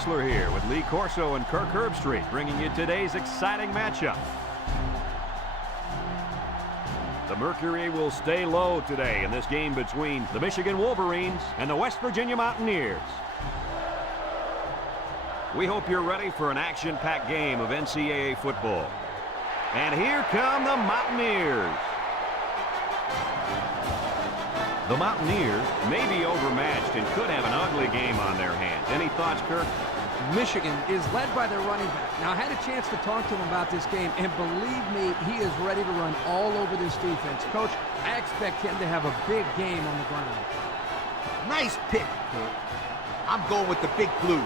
Kessler here with Lee Corso and Kirk Herbstreit, bringing you today's exciting matchup. The mercury will stay low today in this game between the Michigan Wolverines and the West Virginia Mountaineers. We hope you're ready for an action-packed game of NCAA football. And here come the Mountaineers. The Mountaineers may be overmatched and could have an ugly game on their hands. Any thoughts, Kirk? Michigan is led by their running back. Now, I had a chance to talk to him about this game, and believe me, he is ready to run all over this defense. Coach, I expect him to have a big game on the ground. Nice pick, Kirk. I'm going with the big blue.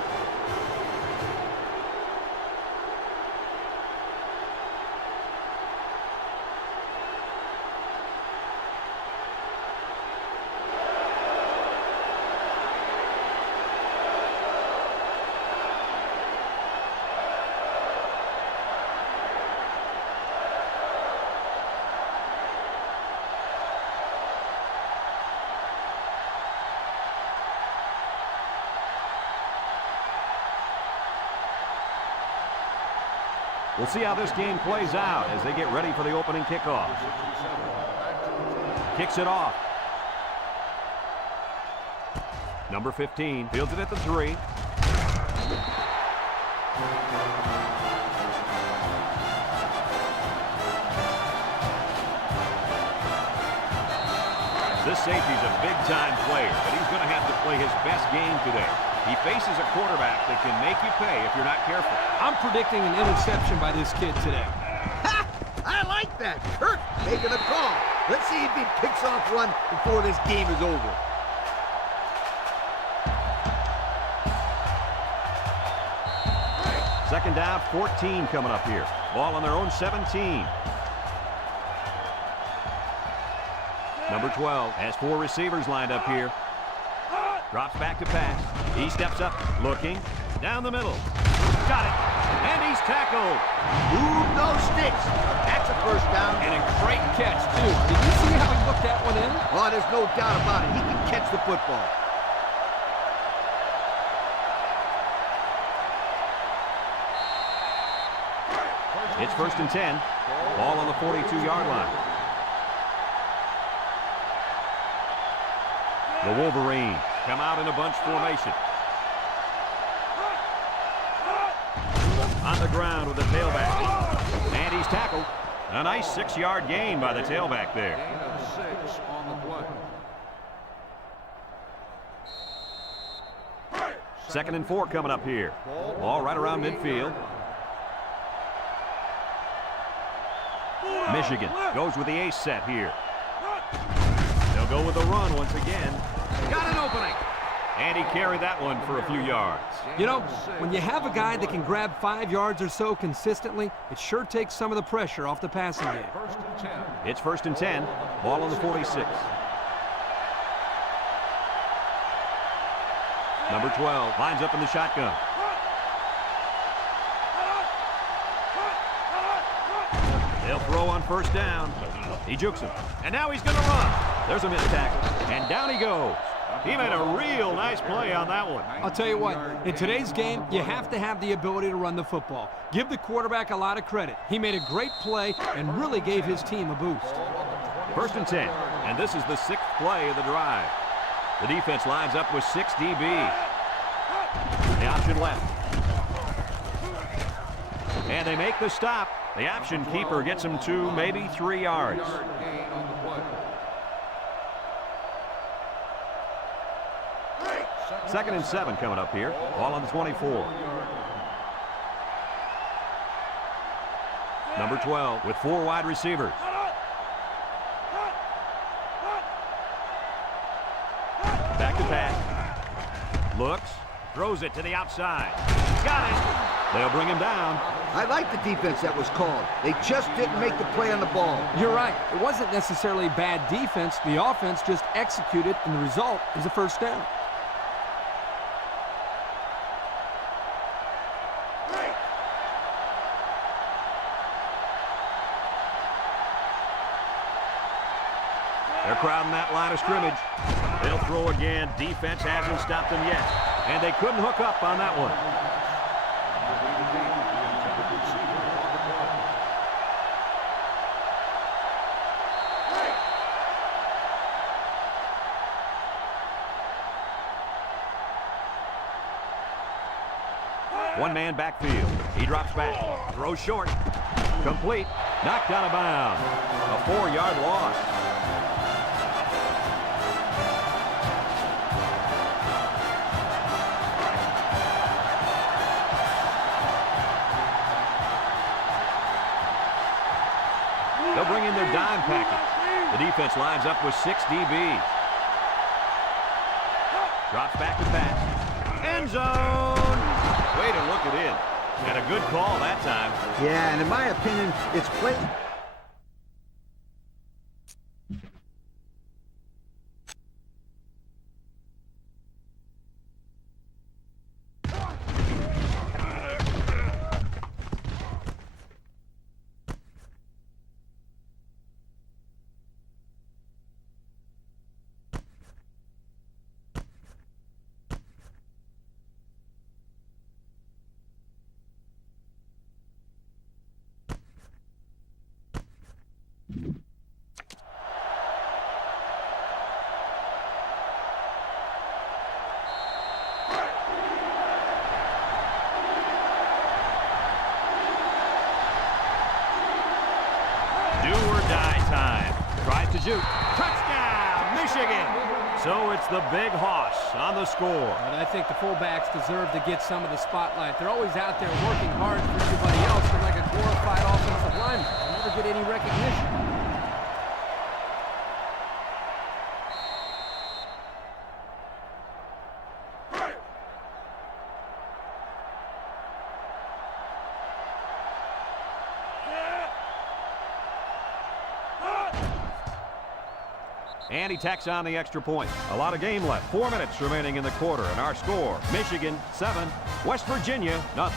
We'll see how this game plays out as they get ready for the opening kickoff. Kicks it off. Number 15 fields it at the 3. This safety's a big-time player, but he's going to have to play his best game today. He faces a quarterback that can make you pay if you're not careful. I'm predicting an interception by this kid today. Ha! I like that. Kirk making a call. Let's see if he picks off one before this game is over. Second down, 14 coming up here. Ball on their own 17. Number 12 has 4 receivers lined up here. Drops back to pass. He steps up, looking. Down the middle. Got it. And he's tackled. Move those sticks. That's a first down. And a great catch, too. Did you see how he looked that one in? Oh, there's no doubt about it. He can catch the football. It's first and 10. Ball on the 42-yard line. The Wolverines come out in a bunch formation. On the ground with the tailback. And he's tackled. A nice 6-yard gain by the tailback there. Gain of 6 on the play. Second and 4 coming up here. Ball right around midfield. Michigan goes with the ace set here. They'll go with the run once again. Got an opening. And he carried that one for a few yards. You know, when you have a guy that can grab 5 yards or so consistently, it sure takes some of the pressure off the passing game. First and 10. It's first and 10. Ball on the 46. Number 12 lines up in the shotgun. They'll throw on first down. He jukes him. And now he's going to run. There's a missed tackle. And down he goes. He made a real nice play on that one. I'll tell you what, in today's game, you have to have the ability to run the football. Give the quarterback a lot of credit. He made a great play and really gave his team a boost. First and 10. And this is the 6th play of the drive. The defense lines up with 6 DB. The option left. And they make the stop. The option keeper gets him 2, maybe 3 yards. Gain on the play. Second and 7 coming up here. Ball on the 24. Number 12 with 4 wide receivers. Back to pass. Looks. Throws it to the outside. Got it. They'll bring him down. I like the defense that was called. They just didn't make the play on the ball. You're right. It wasn't necessarily bad defense. The offense just executed, and the result is a first down. They're crowding that line of scrimmage. They'll throw again. Defense hasn't stopped them yet. and they couldn't hook up on that one. One man backfield. He drops back. Throws short. Complete. Knocked out of bounds. A 4-yard loss. They'll bring in their dime package. The defense lines up with 6 DBs. Drops back to pass. End zone. Way to look it in. And a good call that time. Yeah, and in my opinion, it's play. Touchdown, Michigan! So it's the big hoss on the score. And I think the fullbacks deserve to get some of the spotlight. They're always out there working hard for everybody else. They're like a glorified offensive lineman. They never get any recognition. And he tacks on the extra point. A lot of game left. 4 minutes remaining in the quarter. And our score, Michigan 7, West Virginia 0.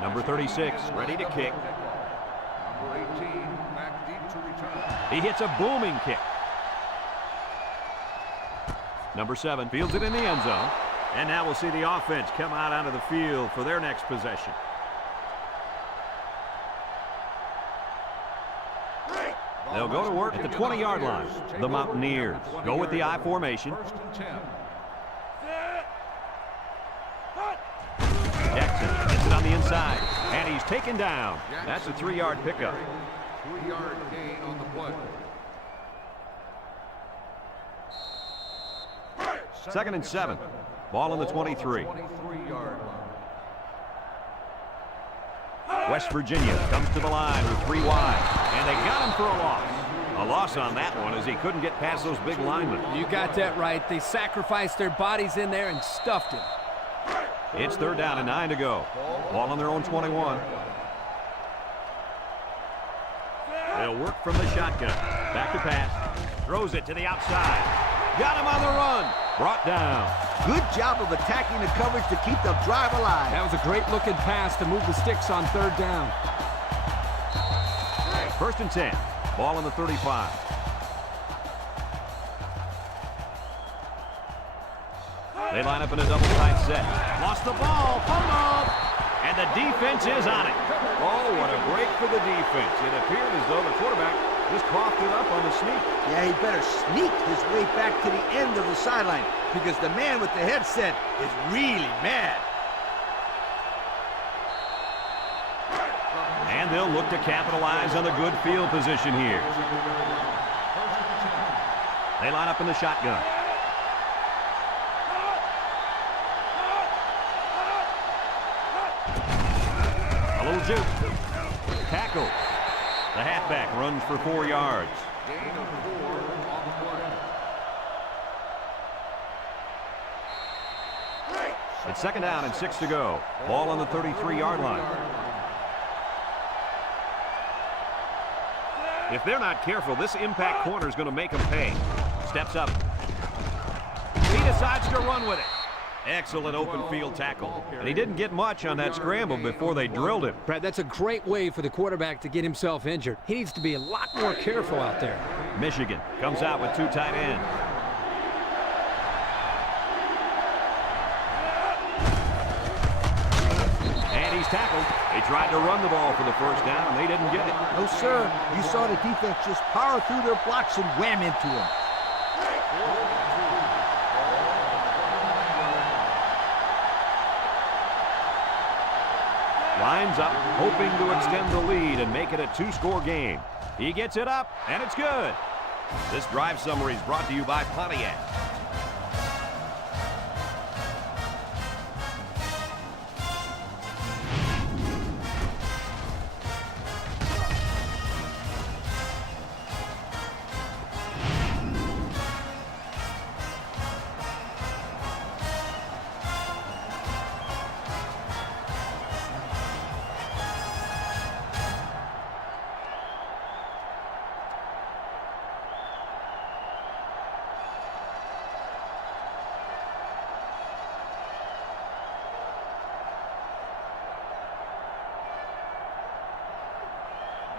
Number 36, ready to kick. Number 18, back deep to return. He hits a booming kick. Number 7 fields it in the end zone. And now we'll see the offense come out onto the field for their next possession. They'll go to work at the 20-yard line. The Mountaineers go with the I formation. First and 10. Jackson gets it on the inside, and he's taken down. That's a 3-yard pickup. 3-yard gain on the play. Second and 7. Ball on the 23. 23-yard line. West Virginia comes to the line with 3 wide, and they got him for a loss. A loss on that one as he couldn't get past those big linemen. You got that right. They sacrificed their bodies in there and stuffed him. It's 3rd down and 9 to go. Ball on their own 21. They'll work from the shotgun. Back to pass. Throws it to the outside. Got him on the run. Brought down. Good job of attacking the coverage to keep the drive alive. That was a great looking pass to move the sticks on 3rd down. 1st and 10. Ball on the 35. They line up in a double tight set. Lost the ball. Fumble. And the defense is on it. Oh, what a break for the defense. It appeared as though the quarterback just coughed it up on the sneak. Yeah, he better sneak his way back to the end of the sideline because the man with the headset is really mad. And they'll look to capitalize on the good field position here. They line up in the shotgun. A little juke. Tackle. The halfback runs for 4 yards. Gain of 4 on the play. It's 2nd down and 6 to go. Ball on the 33-yard line. If they're not careful, this impact corner is going to make them pay. Steps up. He decides to run with it. Excellent open field tackle. And he didn't get much on that scramble before they drilled him. Brad, that's a great way for the quarterback to get himself injured. He needs to be a lot more careful out there. Michigan comes out with 2 tight ends. And he's tackled. They tried to run the ball for the first down, and they didn't get it. No, sir. You saw the defense just power through their blocks and wham into them. Lines up, hoping to extend the lead and make it a 2-score game. He gets it up, and it's good. This drive summary is brought to you by Pontiac.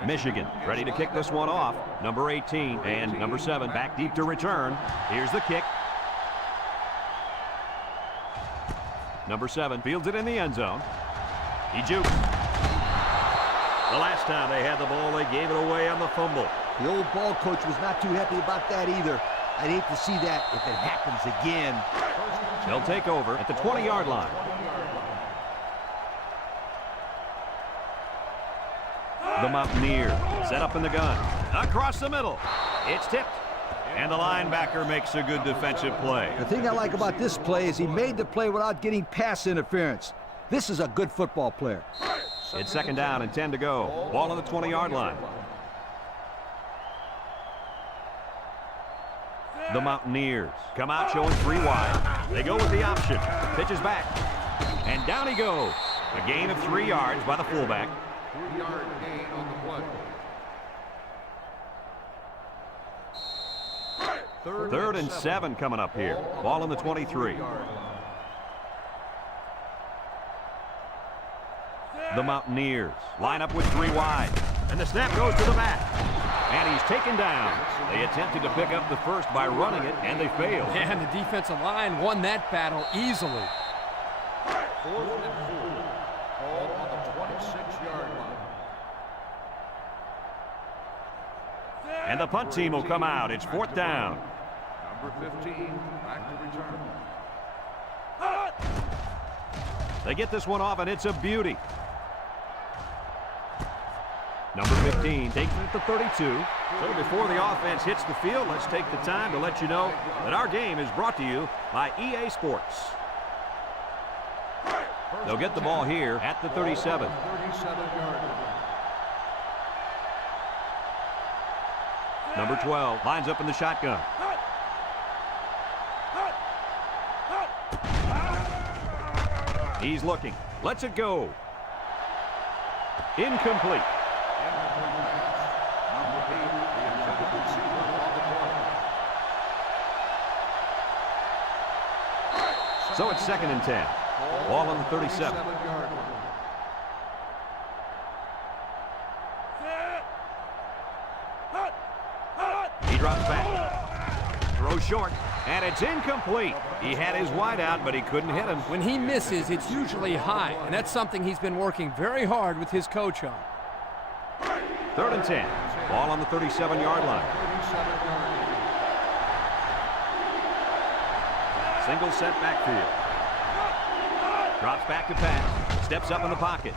Michigan ready to kick this one off. Number 18 and number 7 back deep to return. Here's the kick. Number 7 fields it in the end zone. He jukes. The last time they had the ball, they gave it away on the fumble. The old ball coach was not too happy about that either. I'd hate to see that if it happens again. They'll take over at the 20-yard line. The Mountaineers set up in the gun. Across the middle. It's tipped. And the linebacker makes a good defensive play. The thing I like about this play is he made the play without getting pass interference. This is a good football player. It's 2nd down and 10 to go. Ball on the 20-yard line. The Mountaineers come out showing 3 wide. They go with the option. Pitches back. And down he goes. A gain of 3 yards by the fullback. 3-yard gain on the play. 3rd and 7 coming up here. Ball on the 23. The Mountaineers line up with 3 wide. And the snap goes to the back. And he's taken down. They attempted to pick up the first by running it, and they failed. And the defensive line won that battle easily. 4th and 4. Ball on the 26-yard line. And the punt team will come out. It's 4th down. Number 15, back to return. They get this one off, and it's a beauty. Number 15 takes it at the 32. So before the offense hits the field, let's take the time to let you know that our game is brought to you by EA Sports. They'll get the ball here at the 37. 37-yard line. Number 12 lines up in the shotgun. He's looking. Lets it go. Incomplete. Number 8, the intended receiver on the play. So it's 2nd and 10. Ball on the 37. 37-yard line. He drops back. Throws short. And it's incomplete. He had his wide out, but he couldn't hit him. When he misses, it's usually high, and that's something he's been working very hard with his coach on. 3rd and 10. Ball on the 37-yard line. 37-yard line. Single set backfield. Drops back to pass. Steps up in the pocket.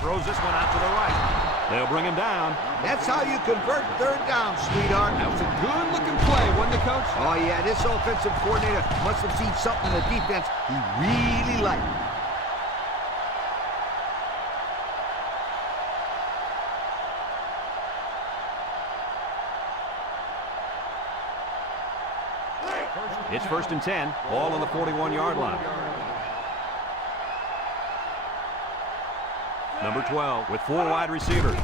Throws this one out to the right. They'll bring him down. That's how you convert 3rd down, sweetheart. That was a good-looking play, wasn't it, Coach? Oh, yeah, this offensive coordinator must have seen something in the defense he really liked. It's 1st and 10. Ball on the 41-yard line. Number 12 with 4 wide receivers.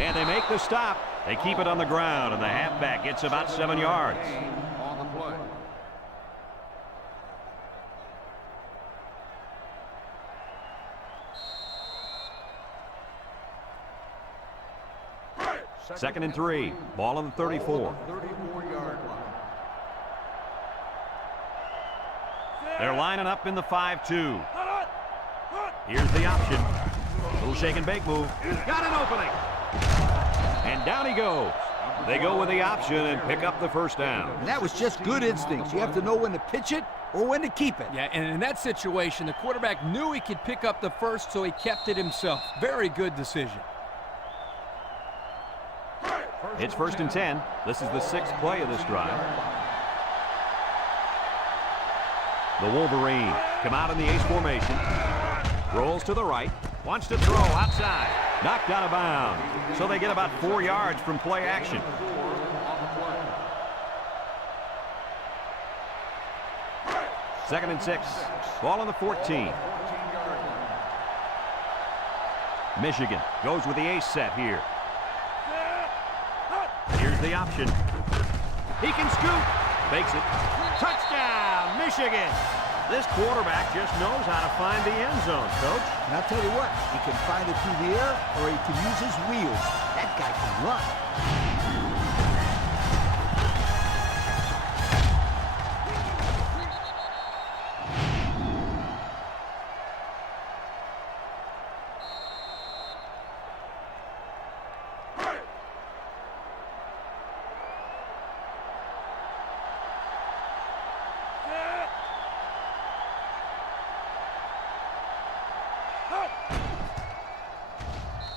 And they make the stop. They keep it on the ground, and the halfback gets about 7 yards. On the play. Second and 3. Ball on the 34. 34-yard line. They're lining up in the 5-2. Here's the option. Little shake and bake move. Got an opening. And down he goes. They go with the option and pick up the first down. And that was just good instincts. You have to know when to pitch it or when to keep it. Yeah, and in that situation, the quarterback knew he could pick up the first, so he kept it himself. Very good decision. It's first and 10. This is the 6th play of this drive. The Wolverines come out in the ace formation. Rolls to the right. Wants to throw outside. Knocked out of bounds. So they get about 4 yards from play action. Second and 6. Ball on the 14. Michigan goes with the ace set here. Here's the option. He can scoop. Fakes it. Touchdown, Michigan. This quarterback just knows how to find the end zone, Coach. And I'll tell you what, he can find it through the air or he can use his wheels. That guy can run.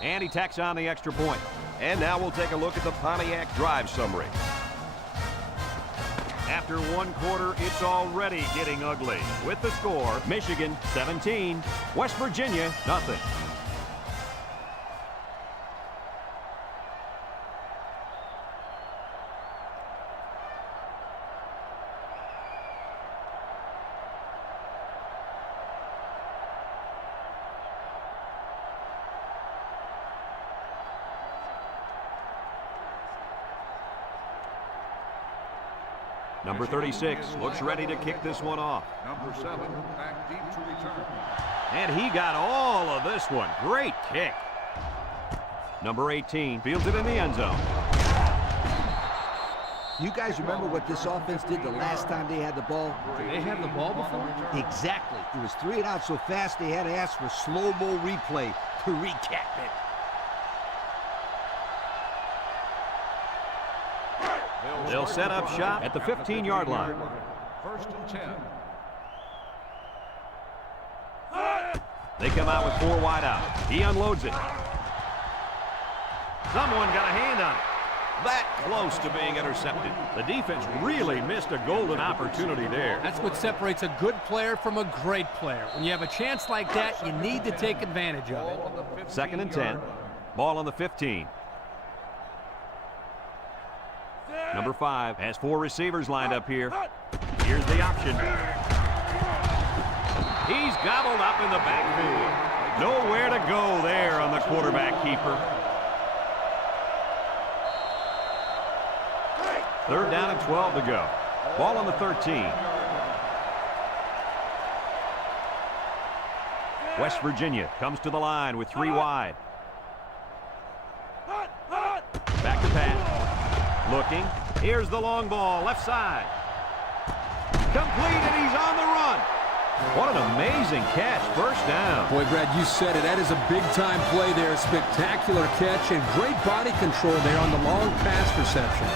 And he tacks on the extra point. And now we'll take a look at the Pontiac drive summary. After one quarter, it's already getting ugly. With the score, Michigan 17, West Virginia nothing. Number 36 looks ready to kick this one off. Number 7, back deep to return. And he got all of this one. Great kick. Number 18 fields it in the end zone. You guys remember what this offense did the last time they had the ball? Did they have the ball before? Exactly. It was 3 and out so fast they had to ask for slow-mo replay to recap it. They'll set up shop at the 15-yard line. First and 10. They come out with 4 wide out. He unloads it. Someone got a hand on it. That close to being intercepted. The defense really missed a golden opportunity there. That's what separates a good player from a great player. When you have a chance like that, you need to take advantage of it. Second and 10. Ball on the 15. Number 5 has 4 receivers lined up here. Here's the option. He's gobbled up in the backfield. Nowhere to go there on the quarterback keeper. Third down and 12 to go. Ball on the 13. West Virginia comes to the line with 3 wide. Back to pass. Looking. Here's the long ball, left side. Complete, and he's on the run. What an amazing catch. First down. Boy, Brad, you said it. That is a big-time play there. Spectacular catch and great body control there on the long pass reception.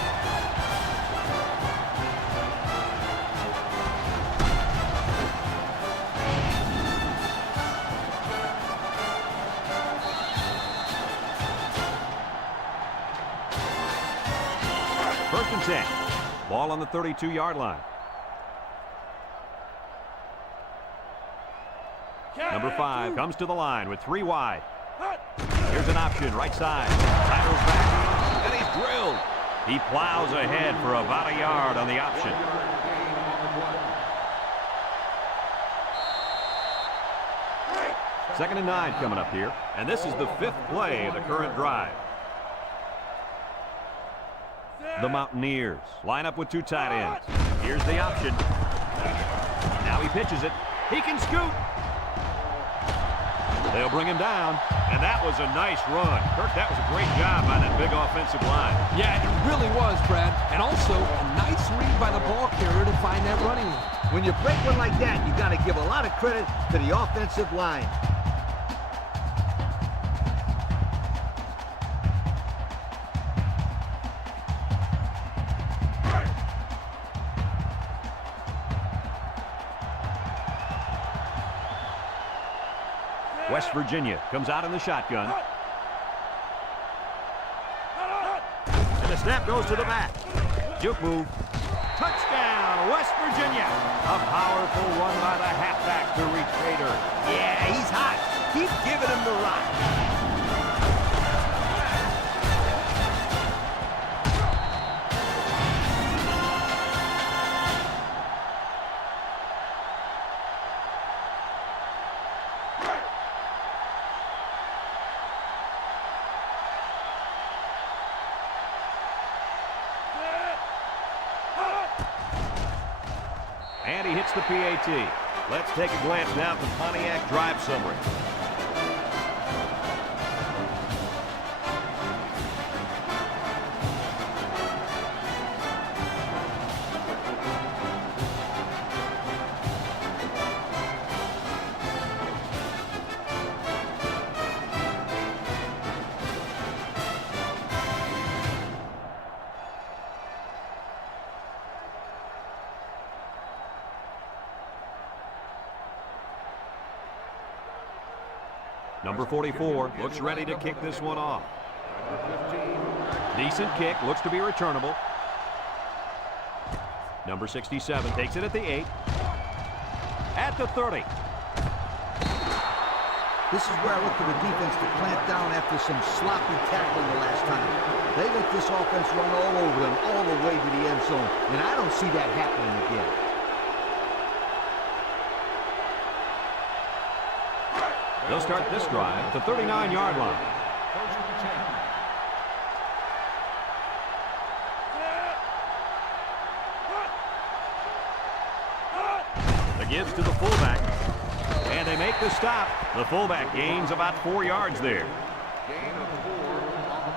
First and 10. Ball on the 32-yard line. Number 5 comes to the line with 3 wide. Here's an option, right side. Titles back, and he's drilled. He plows ahead for about a yard on the option. Second and 9 coming up here, and this is the 5th play of the current drive. The Mountaineers line up with two tight ends. Here's the option. Now he pitches it. He can scoot. They'll bring him down, and that was a nice run. Kirk, that was a great job by that big offensive line. Yeah, it really was, Brad. And also, a nice read by the ball carrier to find that running lane. When you break one like that, you got to give a lot of credit to the offensive line. West Virginia comes out in the shotgun. And the snap goes to the back. Juke move. Touchdown, West Virginia. A powerful run by the halfback to reach Bader. Yeah, he's hot. Keep giving him the rock. And he hits the PAT. Let's take a glance now at the Pontiac drive summary. Number 44 looks ready to kick this one off. Decent kick, looks to be returnable. Number 67 takes it at the 8. At the 30. This is where I look for the defense to clamp down after some sloppy tackling the last time. They let this offense run all over them, all the way to the end zone, and I don't see that happening again. They'll start this drive at the 39-yard line. The gives to the fullback. And they make the stop. The fullback gains about 4 yards there. Gain of 4 on the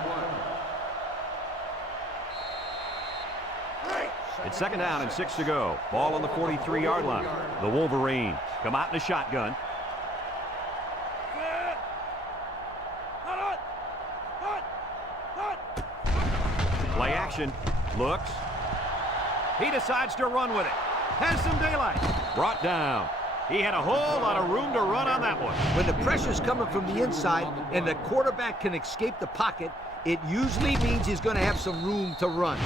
play. It's second down and 6 to go. Ball on the 43-yard line. The Wolverines come out in a shotgun. Play action. Looks. He decides to run with it. Has some daylight. Brought down. He had a whole lot of room to run on that one. When the pressure's coming from the inside and the quarterback can escape the pocket, it usually means he's going to have some room to run.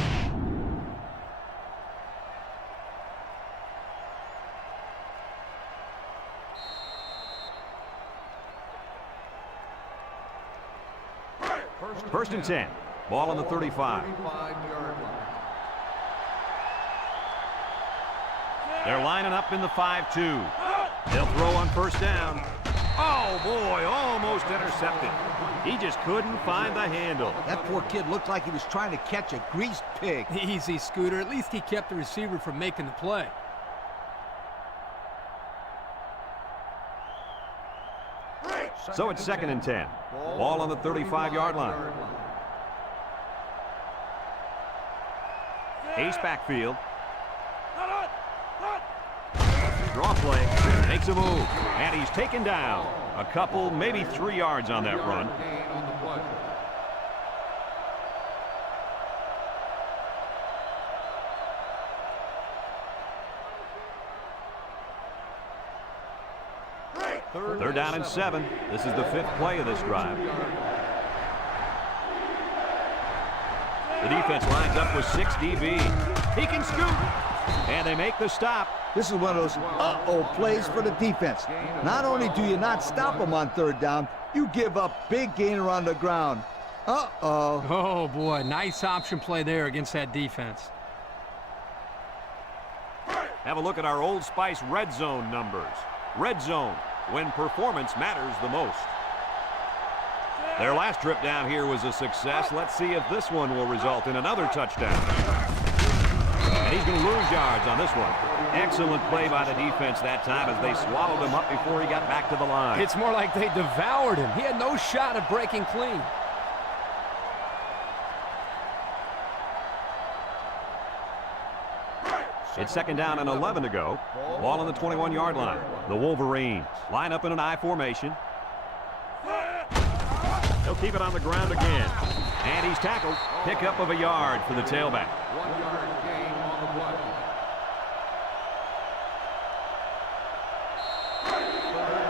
First and 10. Ball on the 35. 35-yard line. They're lining up in the 5-2. They'll throw on first down. Oh, boy, almost intercepted. He just couldn't find the handle. That poor kid looked like he was trying to catch a greased pig. Easy, Scooter. At least he kept the receiver from making the play. So it's second and 10. Ball on the 35-yard line. Ace backfield. Draw play. Makes a move. And he's taken down. A couple, maybe 3 yards on that run. Gain on the play. Third down and 7. This is the 5th play of this drive. The defense lines up with 6 DB. He can scoot. And they make the stop. This is one of those uh-oh plays for the defense. Not only do you not stop them on third down, you give up big gainer on the ground. Uh-oh. Oh, boy. Nice option play there against that defense. Have a look at our Old Spice red zone numbers. Red zone, when performance matters the most. Their last trip down here was a success. Let's see if this one will result in another touchdown. And he's going to lose yards on this one. Excellent play by the defense that time as they swallowed him up before he got back to the line. It's more like they devoured him. He had no shot at breaking clean. It's second down and 11 to go. Ball on the 21-yard line. The Wolverines line up in an I formation. He'll keep it on the ground again. And he's tackled. Pickup of a yard for the tailback. 1 yard gain on the play.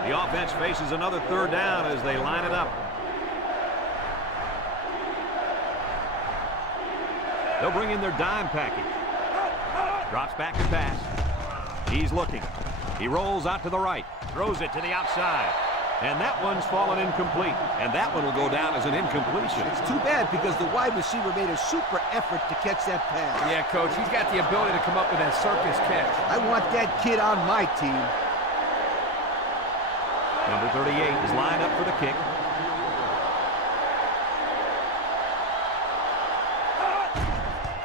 The offense faces another third down as they line it up. They'll bring in their dime package. Drops back to pass. He's looking. He rolls out to the right. Throws it to the outside. And that one's fallen incomplete. And that one will go down as an incompletion. It's too bad because the wide receiver made a super effort to catch that pass. Yeah, Coach, he's got the ability to come up with that circus catch. I want that kid on my team. Number 38 is lined up for the kick.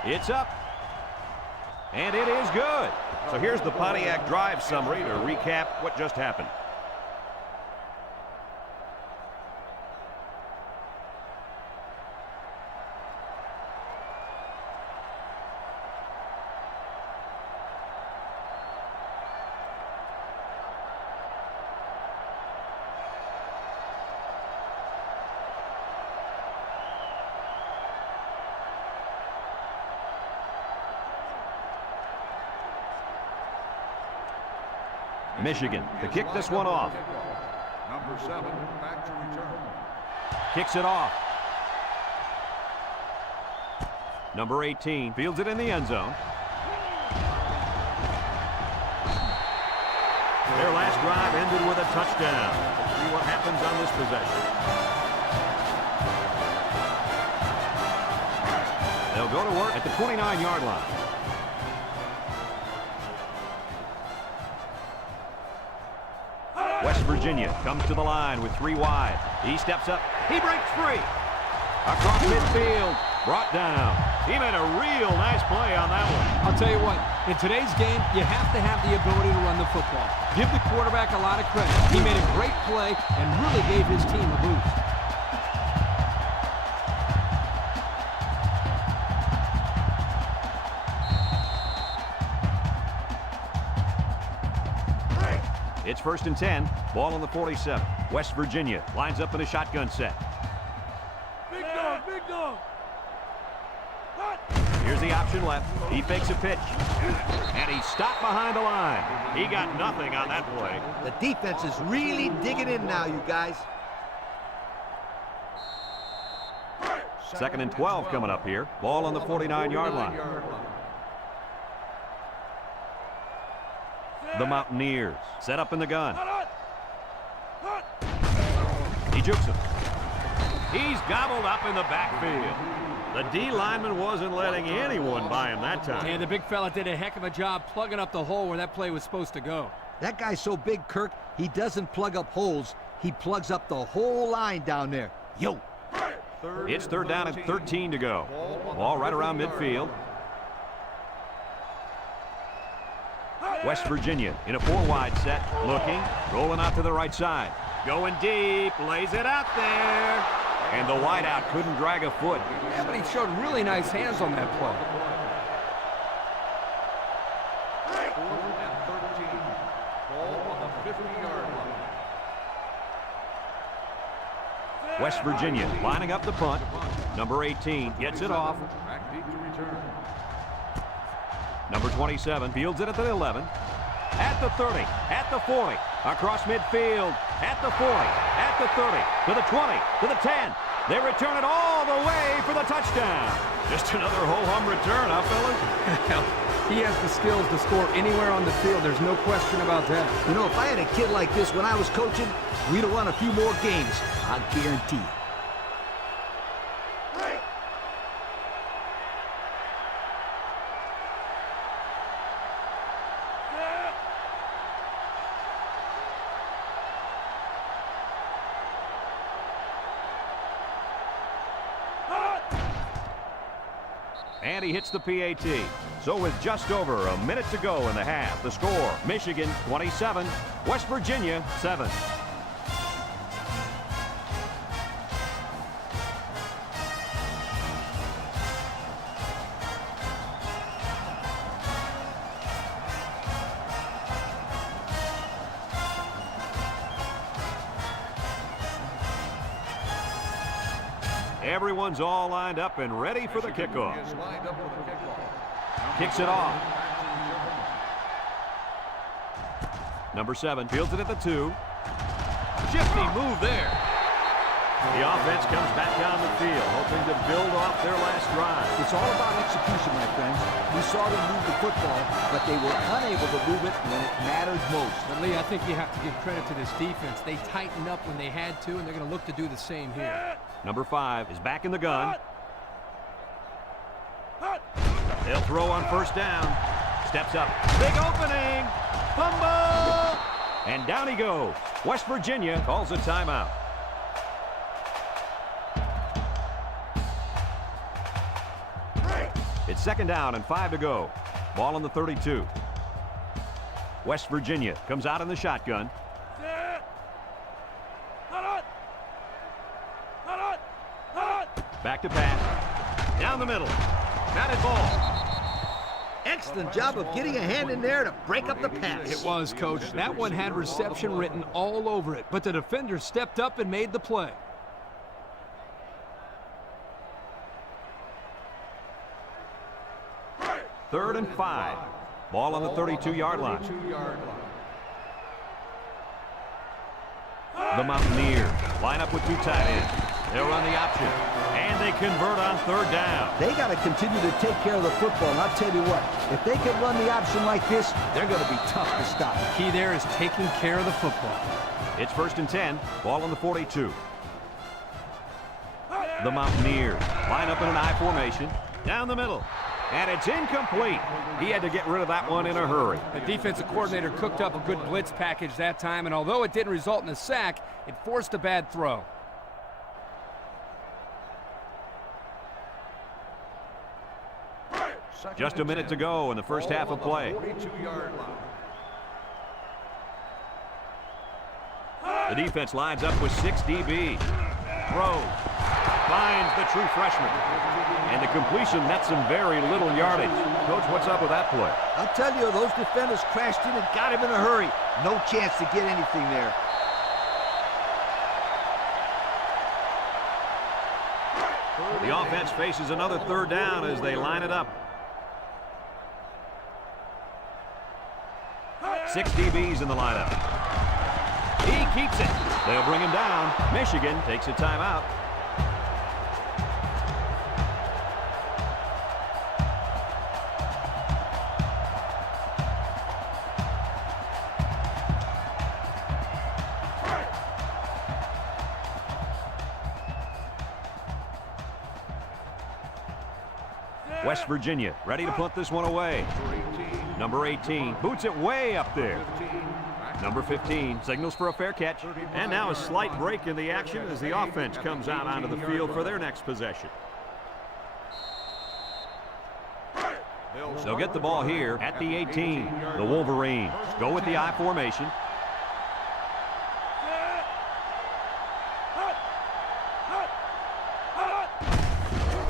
It's up. And it is good. So here's the Pontiac drive summary to recap what just happened. Michigan to kick this one off. Number 7 back to return. Kicks it off. Number 18 fields it in the end zone. Their last drive ended with a touchdown. Let's see what happens on this possession. They'll go to work at the 29-yard line. West Virginia comes to the line with 3 wide. He steps up. He breaks free. Across midfield. Brought down. He made a real nice play on that one. I'll tell you what, in today's game, you have to have the ability to run the football. Give the quarterback a lot of credit. He made a great play and really gave his team a boost. It's first and 10. Ball on the 47. West Virginia lines up in a shotgun set. Big dog, big dog. Here's the option left. He fakes a pitch. And he's stopped behind the line. He got nothing on that play. The defense is really digging in now, you guys. Second and 12 coming up here. Ball on the 49-yard line. The Mountaineers set up in the gun. He jukes him. He's gobbled up in the backfield. The D lineman wasn't letting anyone by him that time. And the big fella did a heck of a job plugging up the hole where that play was supposed to go. That guy's so big, Kirk, he doesn't plug up holes. He plugs up the whole line down there. Yo. It's third down and 13 to go. Ball right around midfield. West Virginia in a 4-wide set. Looking. Rolling out to the right side. Going deep. Lays it out there. And the wideout couldn't drag a foot. Yeah, but he showed really nice hands on that play. 4th and 13. Ball on the 50-yard line. West Virginia lining up the punt. Number 18 gets it off. Back deep to return. Number 27 fields it at the 11. At the 30. At the 40. Across midfield. At the 40. At the 30. To the 20. To the 10. They return it all the way for the touchdown. Just another ho-hum return, huh, fellas? He has the skills to score anywhere on the field. There's no question about that. You know, if I had a kid like this when I was coaching, we'd have won a few more games. I guarantee you. And he hits the PAT. So with just over a minute to go in the half, the score, Michigan 27, West Virginia 7. Everyone's all lined up and ready for the kickoff. Kicks it off. Number 7 fields it at the 2. Shifty move there. The offense comes back down the field, hoping to build off their last drive. It's all about execution, my friends. We saw them move the football, but they were unable to move it when it mattered most. But Lee, I think you have to give credit to this defense. They tightened up when they had to, and they're going to look to do the same here. Number 5 is back in the gun. They'll throw on first down. Steps up. Big opening. Fumble. And down he goes. West Virginia calls a timeout. It's second down and 5 to go. Ball on the 32. West Virginia comes out in the shotgun. Back to pass. Down the middle. Batted ball. Excellent job of getting a hand in there to break up the pass. It was, Coach. That one had reception written all over it, but the defender stepped up and made the play. Third and 5. Ball on the 32-yard line. The Mountaineers line up with 2 tight ends. They'll run the option, and they convert on third down. They got to continue to take care of the football, and I'll tell you what, if they can run the option like this, they're going to be tough to stop. The key there is taking care of the football. It's first and 10. Ball on the 42. The Mountaineers line up in an I formation. Down the middle. And it's incomplete. He had to get rid of that one in a hurry. The defensive coordinator cooked up a good blitz package that time, and although it didn't result in a sack, it forced a bad throw. Just a minute to go in the first half of play. The defense lines up with 6 DB. Throws. Finds the true freshman. And the completion nets some very little yardage. Coach, what's up with that play? I'll tell you, those defenders crashed in and got him in a hurry. No chance to get anything there. The offense faces another third down as they line it up. 6 DBs in the lineup. He keeps it. They'll bring him down. Michigan takes a timeout. West Virginia ready to punt this one away. Number 18 boots it way up there. Number 15 signals for a fair catch. And now a slight break in the action as the offense comes out onto the field for their next possession. They'll get the ball here at the 18. The Wolverines go with the I formation.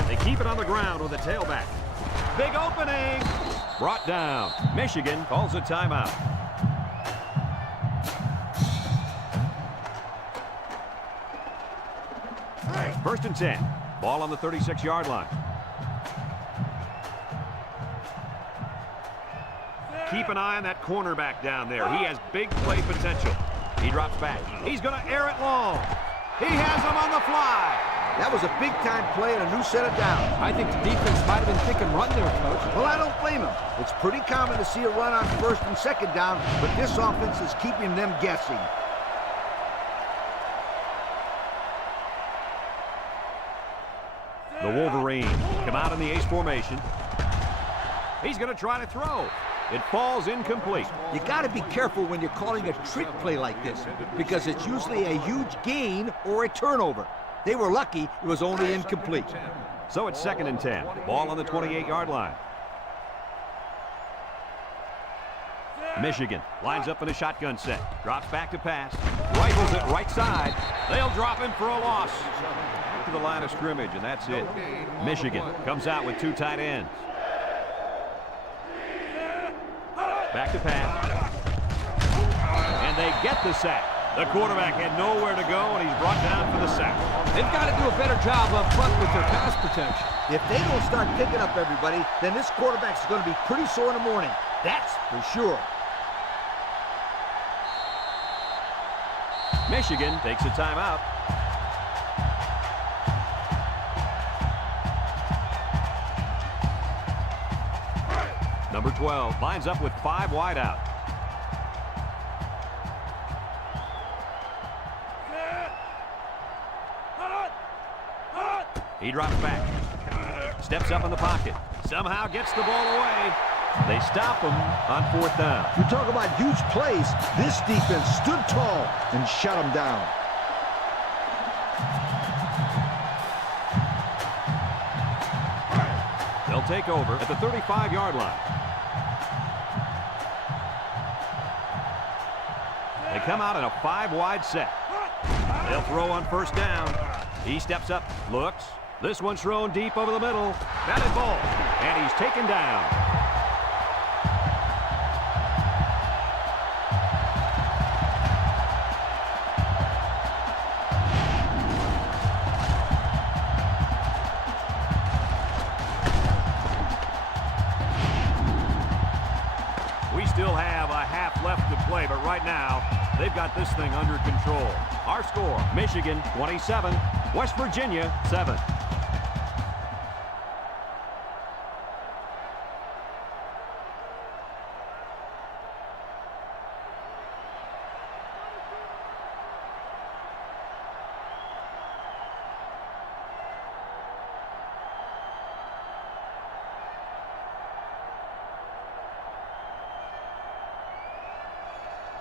They keep it on the ground with a tailback. Big opening. Brought down. Michigan calls a timeout. First and 10. Ball on the 36-yard line. Keep an eye on that cornerback down there. He has big play potential. He drops back. He's going to air it long. He has him on the fly. That was a big-time play and a new set of downs. I think the defense might have been thinking run there, Coach. Well, I don't blame him. It's pretty common to see a run on first and second down, but this offense is keeping them guessing. The Wolverines come out in the ace formation. He's going to try to throw. It falls incomplete. You got to be careful when you're calling a trick play like this, because it's usually a huge gain or a turnover. They were lucky it was only incomplete. So it's 2nd and 10. Ball on the 28-yard line. Michigan lines up in a shotgun set. Drops back to pass. Rifles it right side. They'll drop him for a loss. To the line of scrimmage, and that's it. Michigan comes out with 2 tight ends. Back to pass. And they get the sack. The quarterback had nowhere to go, and he's brought down for the sack. They've got to do a better job up front with their pass protection. If they don't start picking up everybody, then this quarterback's going to be pretty sore in the morning. That's for sure. Michigan takes a timeout. Number 12 lines up with 5 wide out. He drops back. Steps up in the pocket. Somehow gets the ball away. They stop him on 4th down. You talk about huge plays. This defense stood tall and shut them down. They'll take over at the 35-yard line. They come out in a 5-wide set. They'll throw on 1st down. He steps up, looks. This one's thrown deep over the middle. Batted ball. And he's taken down. We still have a half left to play, but right now, they've got this thing under control. Our score, Michigan 27, West Virginia 7.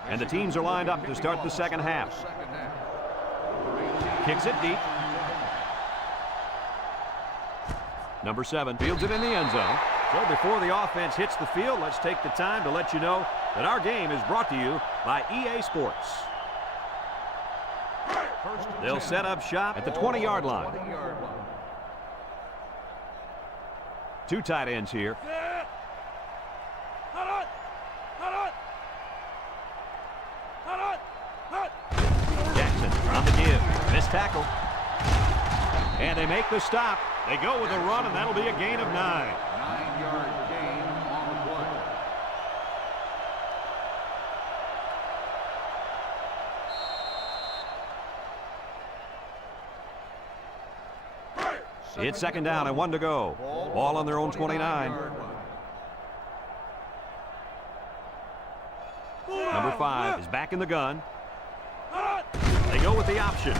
And the teams are lined up to start the 2nd half. Kicks it deep. Number 7 fields it in the end zone. So before the offense hits the field, let's take the time to let you know that our game is brought to you by EA Sports. They'll set up shop at the 20-yard line. 2 tight ends here. On the give. Missed tackle. And they make the stop. They go with a run, and that'll be a gain of 9. 9-yard gain on the play. It's 2nd down and 1 to go. Ball on their own 29. Number 5 is back in the gun. They go with the option.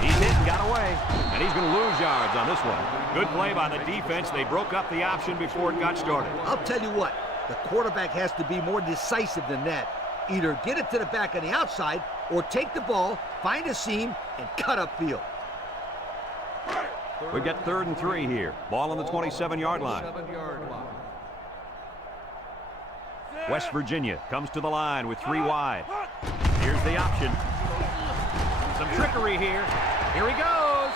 He's hit and got away, and he's going to lose yards on this one. Good play by the defense. They broke up the option before it got started. I'll tell you what, the quarterback has to be more decisive than that. Either get it to the back on the outside or take the ball, find a seam, and cut upfield. We've got 3rd and 3 here. Ball on the 27-yard line. West Virginia comes to the line with 3 wide. Here's the option. Some trickery here. Here he goes.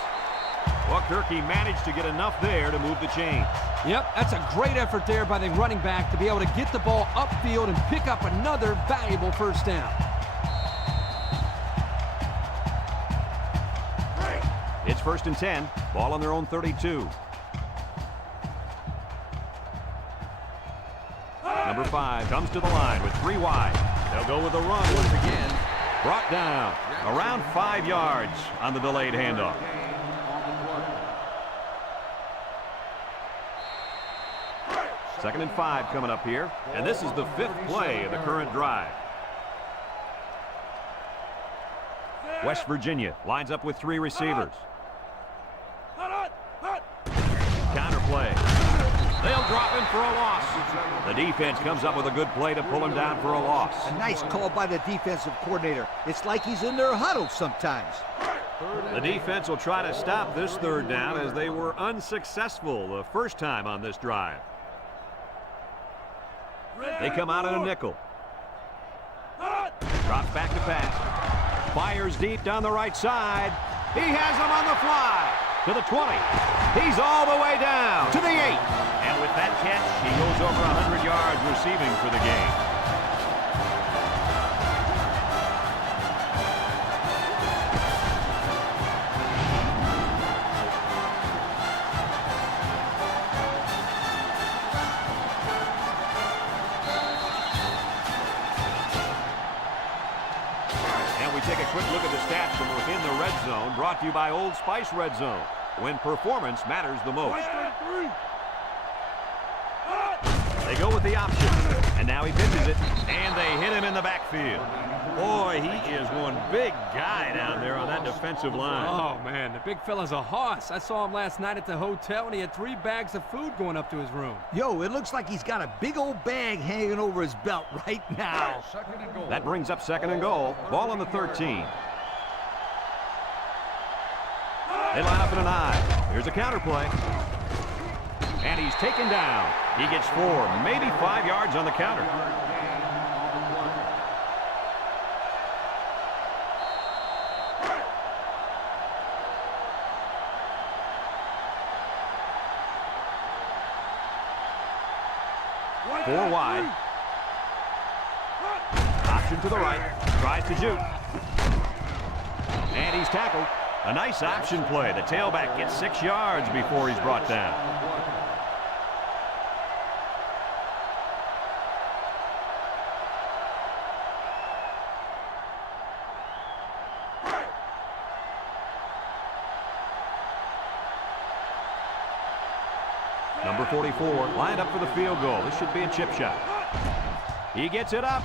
Well, Kirk, he managed to get enough there to move the chain. Yep, that's a great effort there by the running back to be able to get the ball upfield and pick up another valuable 1st down. It's 1st and 10. Ball on their own 32. Number 5 comes to the line with 3 wide. They'll go with a run once again. Brought down around 5 yards on the delayed handoff. 2nd and 5 coming up here. And this is the 5th play of the current drive. West Virginia lines up with 3 receivers. Counter play. They'll drop him for a loss. The defense comes up with a good play to pull him down for a loss. A nice call by the defensive coordinator. It's like he's in their huddle sometimes. The defense will try to stop this third down as they were unsuccessful the first time on this drive. They come out in a nickel. Drops back to pass. Fires deep down the right side. He has him on the fly. To the 20. He's all the way down to the 8. And with that catch, he goes over 100 yards receiving for the game. Take a quick look at the stats from within the red zone, brought to you by Old Spice Red Zone, when performance matters the most. They go with the option, and now he pitches it, and they hit him in the backfield. Boy, he is one big guy down there on that defensive line. Oh, man, the big fella's a hoss. I saw him last night at the hotel, and he had 3 bags of food going up to his room. Yo, it looks like he's got a big old bag hanging over his belt right now. That brings up 2nd and goal. Ball on the 13. They line up in an I. Here's a counter play. And he's taken down. He gets 4, maybe 5 yards on the counter. Four wide. Option to the right. Tries to shoot. And he's tackled. A nice option play. The tailback gets 6 yards before he's brought down. Number 44 lined up for the field goal. This should be a chip shot. He gets it up,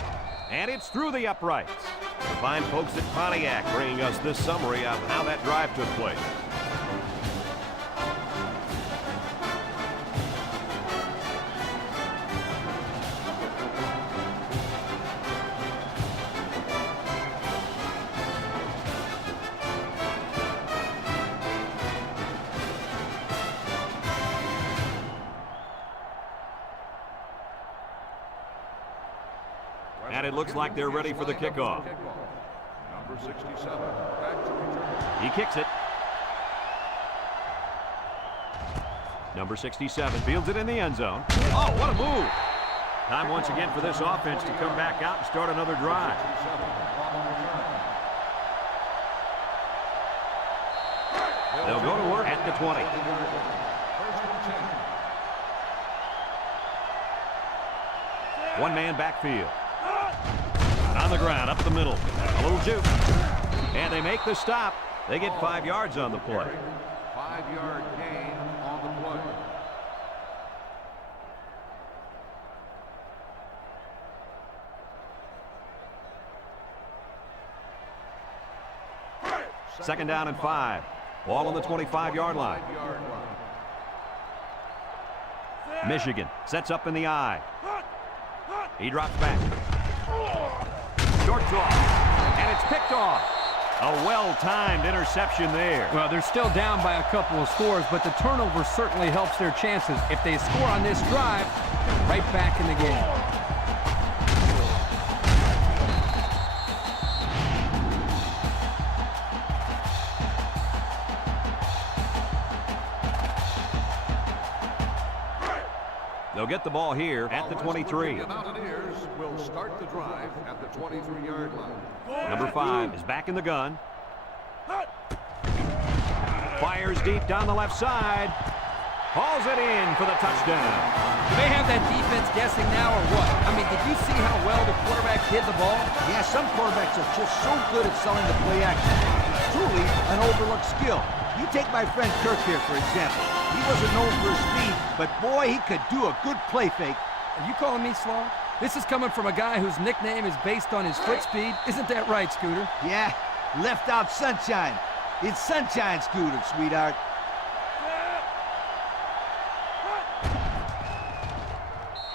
and it's through the uprights. The fine folks at Pontiac bringing us this summary of how that drive took place. And it looks like they're ready for the kickoff. Number 67, back to return. He kicks it. Number 67 fields it in the end zone. Oh, what a move. Time once again for this offense to come back out and start another drive. They'll go to work at the 20. One man backfield. On the ground, up the middle. A little juke. And they make the stop. They get 5 yards on the play. 5-yard gain on the play. Second down and 5. Ball on the 25-yard line. Michigan sets up in the I. He drops back. Short toss, and it's picked off. A well-timed interception there. Well, they're still down by a couple of scores, but the turnover certainly helps their chances. If they score on this drive, they're right back in the game. They'll get the ball here at the 23. The Mountaineers will start the drive at the 23-yard line. Number 5 is back in the gun. Fires deep down the left side. Hauls it in for the touchdown. Do they have that defense guessing now or what? I mean, did you see how well the quarterback hid the ball? Yeah, some quarterbacks are just so good at selling the play action. Truly an overlooked skill. You take my friend Kirk here, for example. He wasn't known for his speed, but boy, he could do a good play fake. Are you calling me slow? This is coming from a guy whose nickname is based on his foot speed. Isn't that right, Scooter? Yeah, left out sunshine. It's sunshine, Scooter, sweetheart.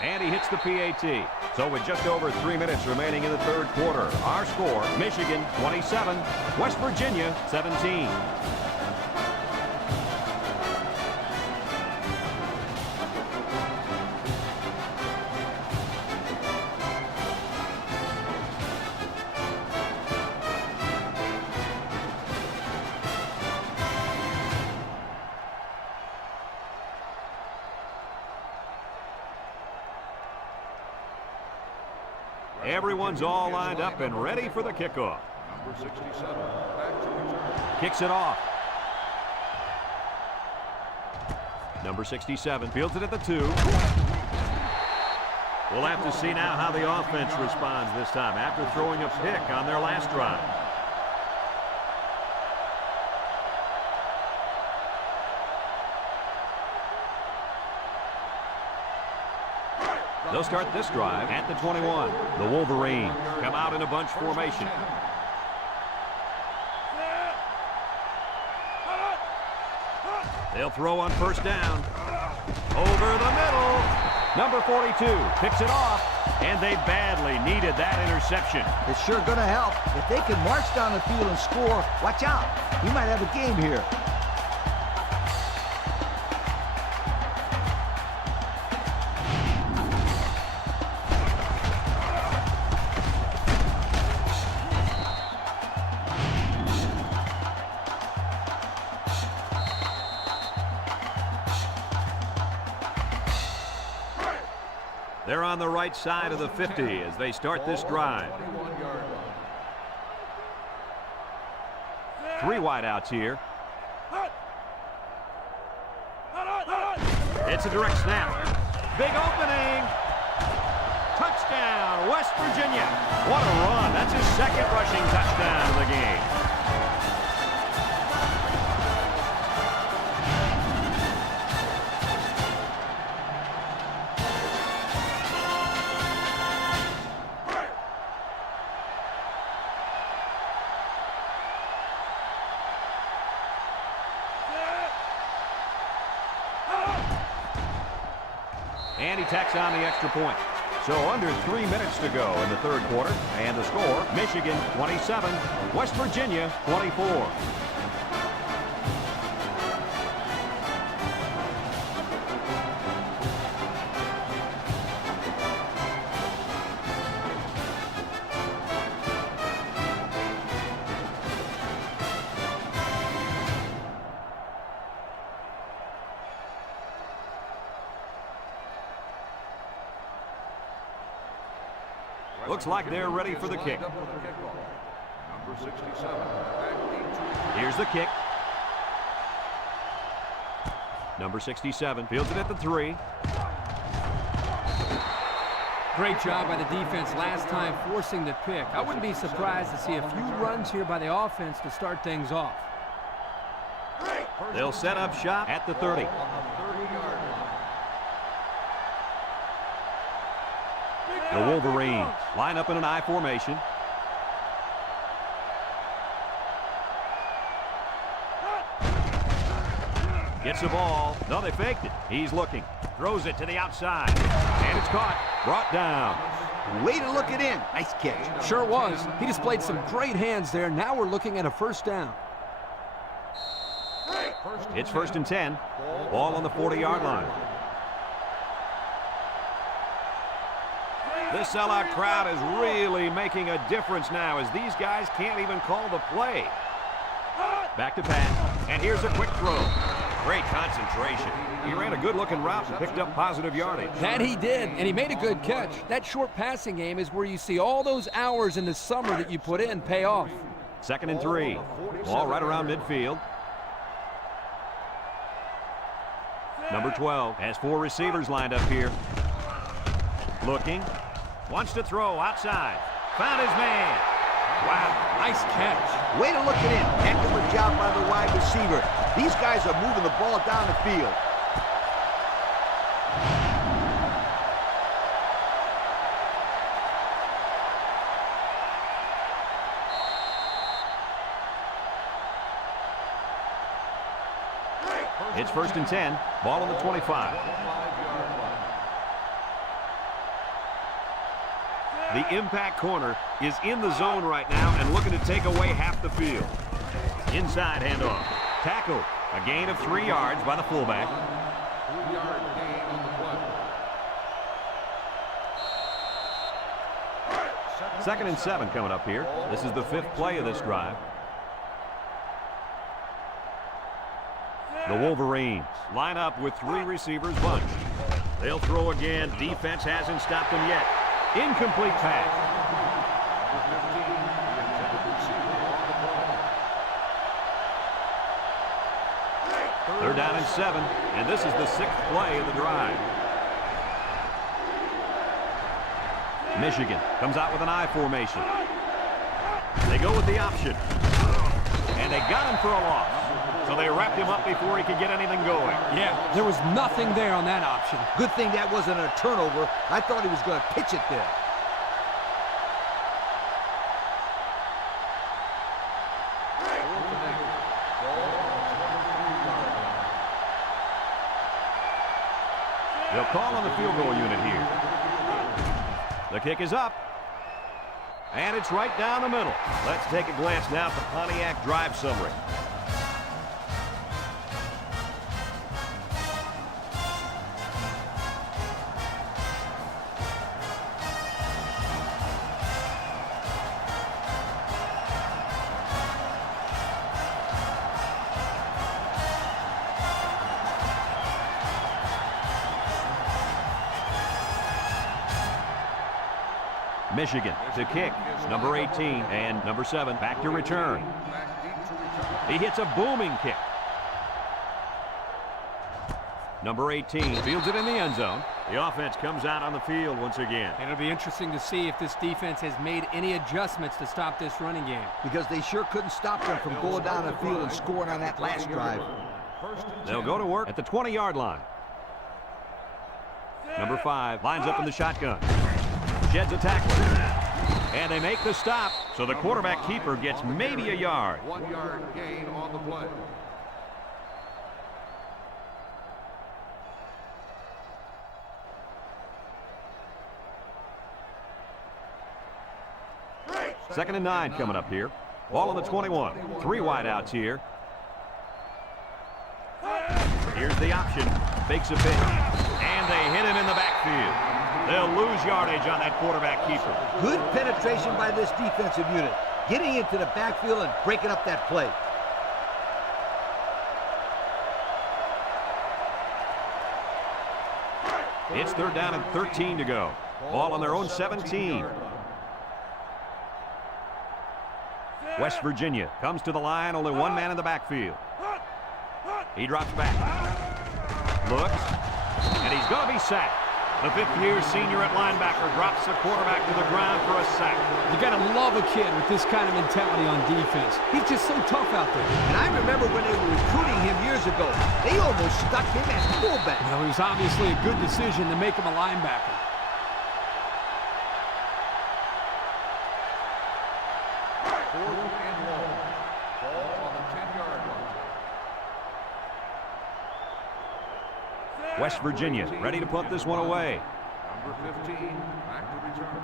And he hits the PAT. So with just over 3 minutes remaining in the third quarter, our score, Michigan 27, West Virginia 17. Everyone's all lined up and ready for the kickoff. Number 67, back to return. Kicks it off. Number 67 fields it at the 2. We'll have to see now how the offense responds this time after throwing a pick on their last drive. They'll start this drive at the 21. The Wolverines come out in a bunch formation. They'll throw on first down. Over the middle. Number 42 picks it off, and they badly needed that interception. It's sure going to help. If they can march down the field and score, watch out. You might have a game here. They're on the right side of the 50 as they start this drive. 3 wideouts here. It's a direct snap. Big opening. Touchdown, West Virginia. What a run. That's his second rushing touchdown of the game. And he tacks on the extra point. So under 3 minutes to go in the third quarter. And the score, Michigan 27, West Virginia 24. Looks like they're ready for the kick. Number 67, back Here's the kick. Number 67 fields it at the 3. Great job by the defense last time forcing the pick. I wouldn't be surprised to see a few runs here by the offense to start things off. They'll set up shop at the 30. The Wolverines line up in an I formation. Gets the ball. No, they faked it. He's looking. Throws it to the outside. And it's caught. Brought down. Way to look it in. Nice catch. Sure was. He displayed some great hands there. Now we're looking at a first down. It's first and 10. Ball on the 40-yard line. This sellout crowd is really making a difference now as these guys can't even call the play. Back to pass, and here's a quick throw. Great concentration. He ran a good-looking route and picked up positive yardage. That he did, and he made a good catch. That short passing game is where you see all those hours in the summer that you put in pay off. Second and 3. Ball right around midfield. Number 12 has 4 receivers lined up here. Looking. Wants to throw outside. Found his man. Wow, nice catch. Way to look it in. Heck of a job by the wide receiver. These guys are moving the ball down the field. It's first and 10. Ball on the 25. The impact corner is in the zone right now and looking to take away half the field. Inside handoff. Tackle. A gain of 3 yards by the fullback. 3-yard gain on the play. Second and 7 coming up here. This is the 5th play of this drive. The Wolverines line up with 3 receivers bunched. They'll throw again. Defense hasn't stopped them yet. Incomplete pass. Third down and 7, and this is the 6th play of the drive. Michigan comes out with an I formation. They go with the option, and they got him for a loss. So they wrapped him up before he could get anything going. Yeah, there was nothing there on that option. Good thing that wasn't a turnover. I thought he was going to pitch it there. They'll call on the field goal unit here. The kick is up. And it's right down the middle. Let's take a glance now at the Pontiac drive summary. Michigan to kick, number 18, and number 7 back to return. He hits a booming kick. Number 18 fields it in the end zone. The offense comes out on the field once again. And it'll be interesting to see if this defense has made any adjustments to stop this running game. Because they sure couldn't stop them from going down the field and scoring on that last drive. They'll go to work at the 20-yard line. Number 5 lines up in the shotgun. Sheds a tackler. And they make the stop, so the quarterback keeper gets maybe a yard. 1-yard gain on the play. Second and 9 coming up here. Ball on the 21. 3 wideouts here. Here's the option. Fakes a pitch. And they hit him in the backfield. They'll lose yardage on that quarterback keeper. Good penetration by this defensive unit. Getting into the backfield and breaking up that play. It's third down and 13 to go. Ball on their own 17. West Virginia comes to the line, only 1 man in the backfield. He drops back. Looks. And he's going to be sacked. The 5th-year senior at linebacker drops the quarterback to the ground for a sack. You got to love a kid with this kind of mentality on defense. He's just so tough out there. And I remember when they were recruiting him years ago, they almost stuck him at fullback. Well, it was obviously a good decision to make him a linebacker. Fourth and long. Ball on the 10-yard line. West Virginia ready to put this one away. Number 15, back to return.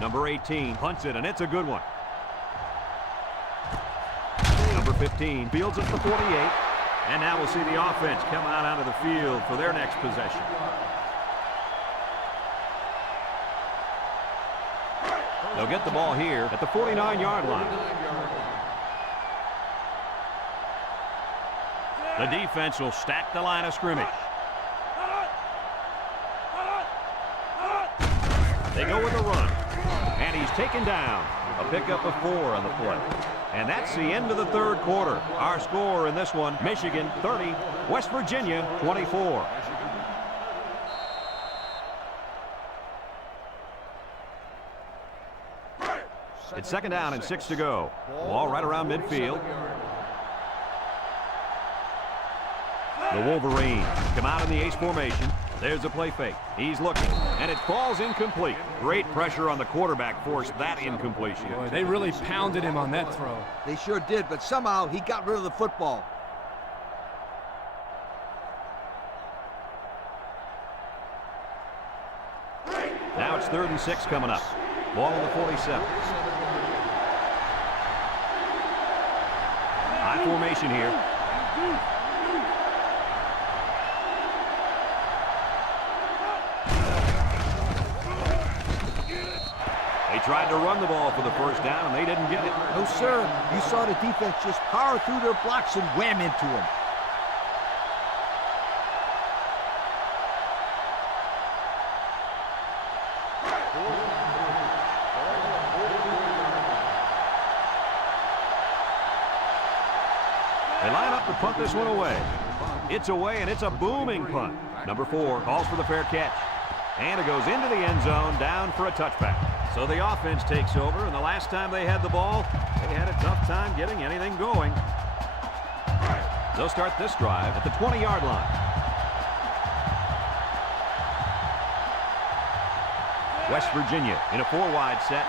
Number 18 punts it, and it's a good one. Number 15 fields it for 48. And now we'll see the offense come out onto the field for their next possession. They'll get the ball here at the 49-yard line. The defense will stack the line of scrimmage. They go with a run. And he's taken down. A pickup of 4 on the play. And that's the end of the 3rd quarter. Our score in this one, Michigan 30, West Virginia 24. It's second down and 6 to go. Ball right around midfield. The Wolverines come out in the ace formation. There's a play fake. He's looking, and it falls incomplete. Great pressure on the quarterback forced that incompletion. Boy, they really pounded him on that throw. They sure did, but somehow he got rid of the football. it's 3rd and 6 coming up. Ball on the 47. High formation here. They tried to run the ball for the first down, and they didn't get it. No, sir. You saw the defense just power through their blocks and wham into them. They line up to punt this one away. It's away, and it's a booming punt. Number 4 calls for the fair catch. And it goes into the end zone, down for a touchback. So the offense takes over, and the last time they had the ball, they had a tough time getting anything going. They'll start this drive at the 20-yard line. West Virginia in a 4-wide set.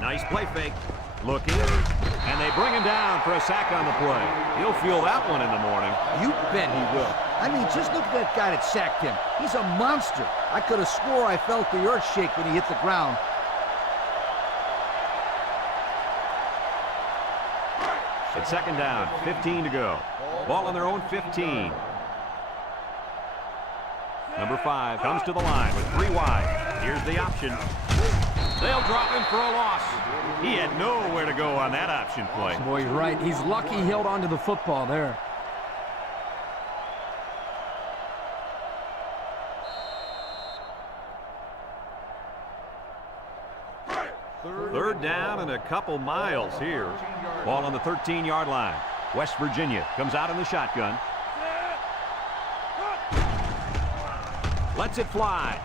Nice play fake. Looking, and they bring him down for a sack on the play. He'll feel that one in the morning. You bet he will. I mean, just look at that guy that sacked him. He's a monster. I could have swore I felt the earth shake when he hit the ground. It's 2nd down, 15 to go. Ball on their own 15. Number 5 comes to the line with 3 wide. Here's the option. They'll drop him for a loss. He had nowhere to go on that option play. Boy, you're right. He's lucky he held on to the football there. Third down and a couple miles here. Ball on the 13-yard line. West Virginia comes out in the shotgun. Lets it fly.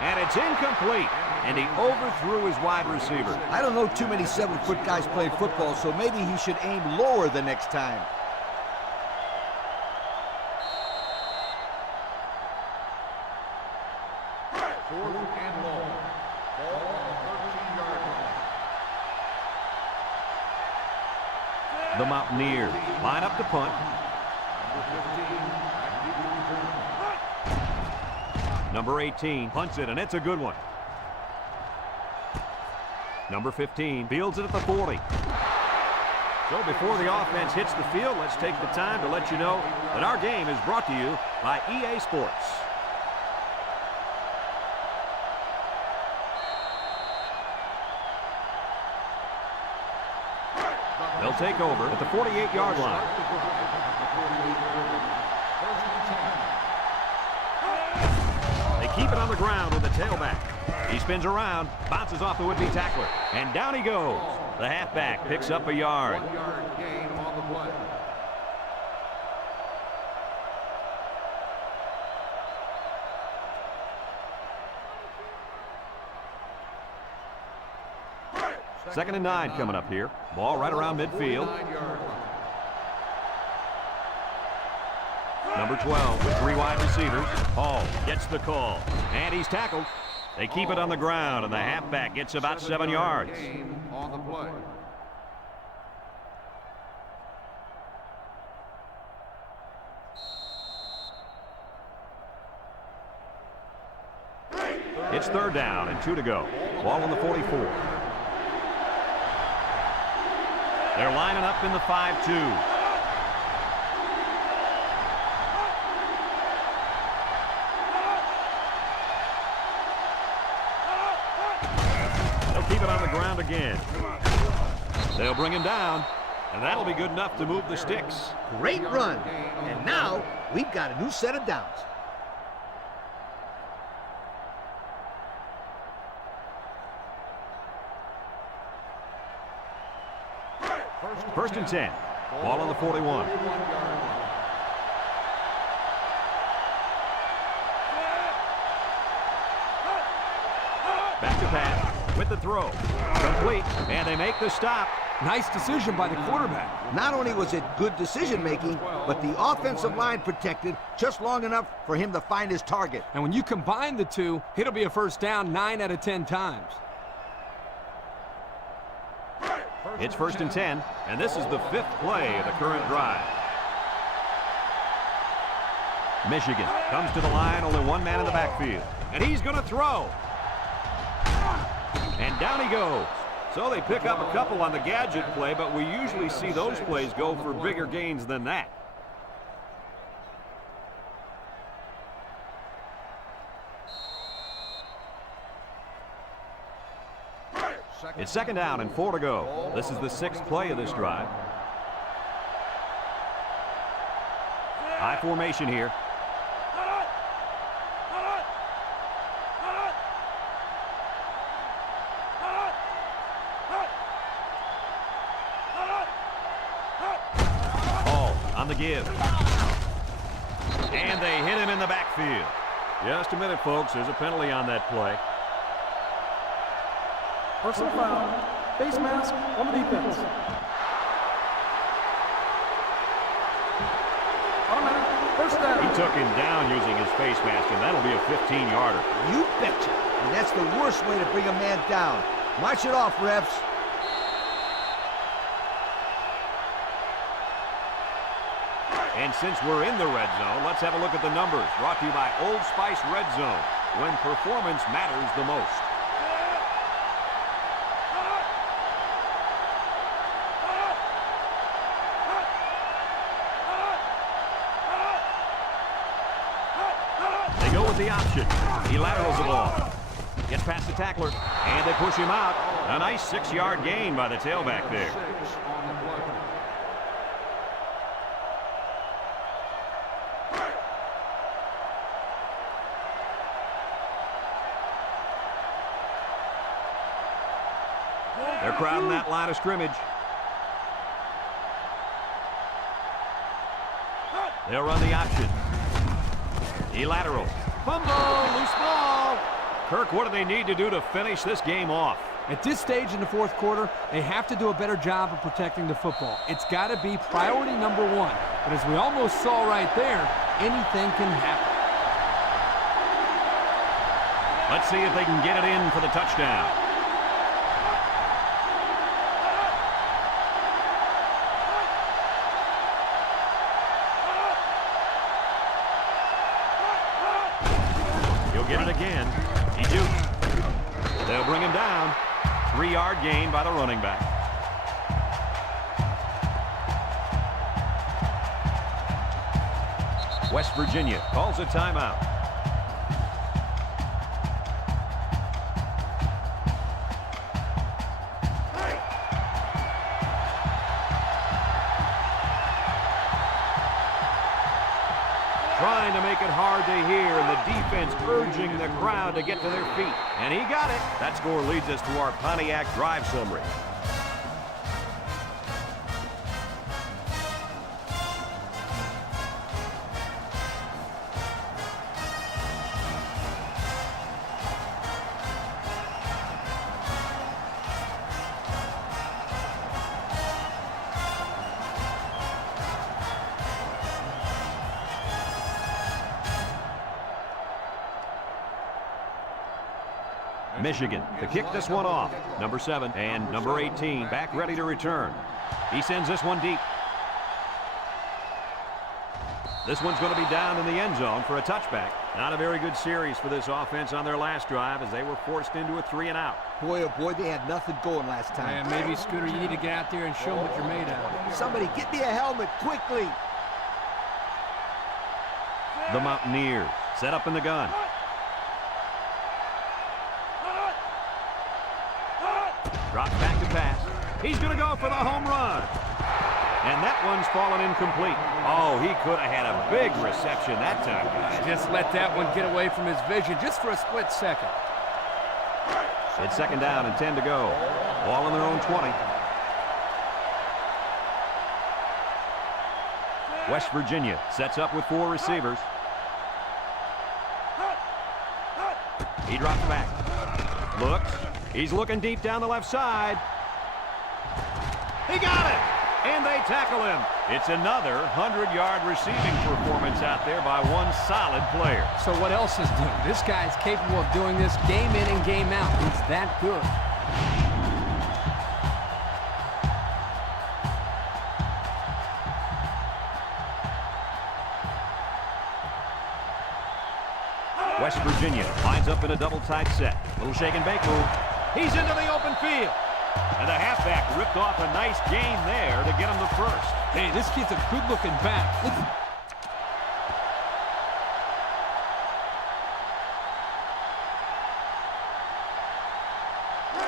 And it's incomplete. And he overthrew his wide receiver. I don't know too many 7-foot guys playing football, so maybe he should aim lower the next time. Fourth and long. Ball on the 13-yard line. The Mountaineers line up to punt. Number 18 punts it, and it's a good one. Number 15 fields it at the 40. So before the offense hits the field, let's take the time to let you know that our game is brought to you by EA Sports. They'll take over at the 48-yard line. They keep it on the ground with the tailback. He spins around, bounces off the would-be tackler, and down he goes. The halfback picks up a yard. 1-yard gain on the play. Second and 9 coming up here. Ball right around midfield. 49-yard line. Number 12 with 3 wide receivers. Hall gets the call, and he's tackled. They keep it on the ground, and the halfback gets about 7 yards. Gain on the play. It's 3rd down and 2 to go. Ball on the 44. They're lining up in the 5-2. Keep it on the ground again. They'll bring him down, and that'll be good enough to move the sticks. Great run. And now we've got a new set of downs. First and 10. Ball on the 41. Back to pass. With the throw. Complete. And they make the stop. Nice decision by the quarterback. Not only was it good decision-making, but the offensive line protected just long enough for him to find his target. And when you combine the two, it'll be a first down 9 out of 10 times. It's 1st and 10, and this is the 5th play of the current drive. Michigan comes to the line, only one man in the backfield, and he's going to throw. And down he goes. So they pick up a couple on the gadget play, but we usually see those plays go for bigger gains than that. It's 2nd down and 4 to go. This is the 6th play of this drive. High formation here. Ball on the give. And they hit him in the backfield. Just a minute, folks. There's a penalty on that play. Personal foul, face mask on the defense. Automatic, 1st down. He took him down using his face mask, and that'll be a 15-yarder. You betcha. And that's the worst way to bring a man down. March it off, refs. And since we're in the red zone, let's have a look at the numbers. Brought to you by Old Spice Red Zone, when performance matters the most. The option. He laterals the ball. Gets past the tackler, and they push him out. A nice 6-yard gain by the tailback there. They're crowding that line of scrimmage. They'll run the option. He laterals. Fumble, loose ball. Kirk, what do they need to do to finish this game off? At this stage in the 4th quarter, they have to do a better job of protecting the football. It's got to be priority number 1. But as we almost saw right there, anything can happen. Let's see if they can get it in for the touchdown. Get it again. He jukes. They'll bring him down. 3-yard gain by the running back. West Virginia calls a timeout. Trying to make it hard to hear, and the defense urging the crowd to get to their feet. And he got it. That score leads us to our Pontiac drive summary. Michigan to kick this one off. Number 7 and number 18 back ready to return. He sends this one deep. This one's going to be down in the end zone for a touchback. Not a very good series for this offense on their last drive as they were forced into a 3-and-out. Boy, oh boy, they had nothing going last time. Yeah, maybe, Scooter, you need to get out there and show them what you're made of. Somebody get me a helmet quickly. The Mountaineers set up in the gun. Drops back to pass. He's going to go for the home run. And that one's fallen incomplete. Oh, he could have had a big reception that time, guys. Just let that one get away from his vision just for a split second. It's 2nd down and 10 to go. Ball on their own 20. West Virginia sets up with 4 receivers. He drops back. Looks. He's looking deep down the left side. He got it! And they tackle him. It's another 100-yard receiving performance out there by one solid player. So what else is new? This guy's capable of doing this game in and game out. He's that good. Virginia lines up in a double tight set. Little shake and bake move. He's into the open field. And the halfback ripped off a nice gain there to get him the first. Hey, this kid's a good-looking back.